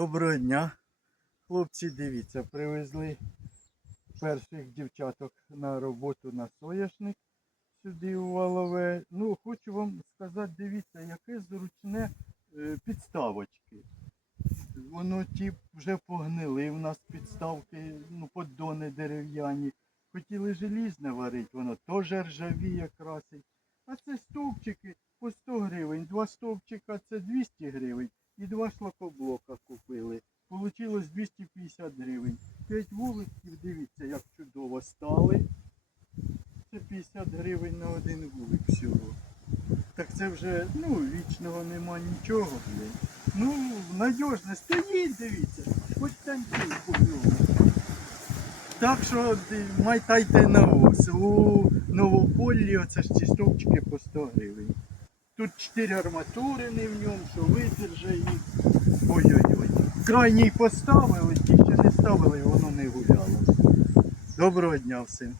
Доброго дня. Хлопці, дивіться, привезли перших дівчаток на роботу на соняшник сюди у Валове. Ну, хочу вам сказати, дивіться, яке зручне е, підставочки. Воно ті вже погнили. У нас підставки, ну, поддони дерев'яні. Хотіли желізне варити, воно теж ржавіє красить. А це стовпчики по 100 гривень. Два стовпчика це 200 гривень і два шлакоблока купили. Получилось 250 гривень. П'ять вуликів, дивіться, як чудово стали. Це 50 гривень на один вулик всього. Так це вже, ну, вічного нема нічого, блін. Ну, надіжно, стоїть, дивіться, хоч танцюй по ньому. Так що майтайте на ось. У Новополлі оце ж ці стовпчики по 100 гривень. Тут 4 арматури не в ньому, що видержа їх. Ой-ой-ой. Крайній поставили, ті ще не ставили, воно не гуляло. Доброго дня всім.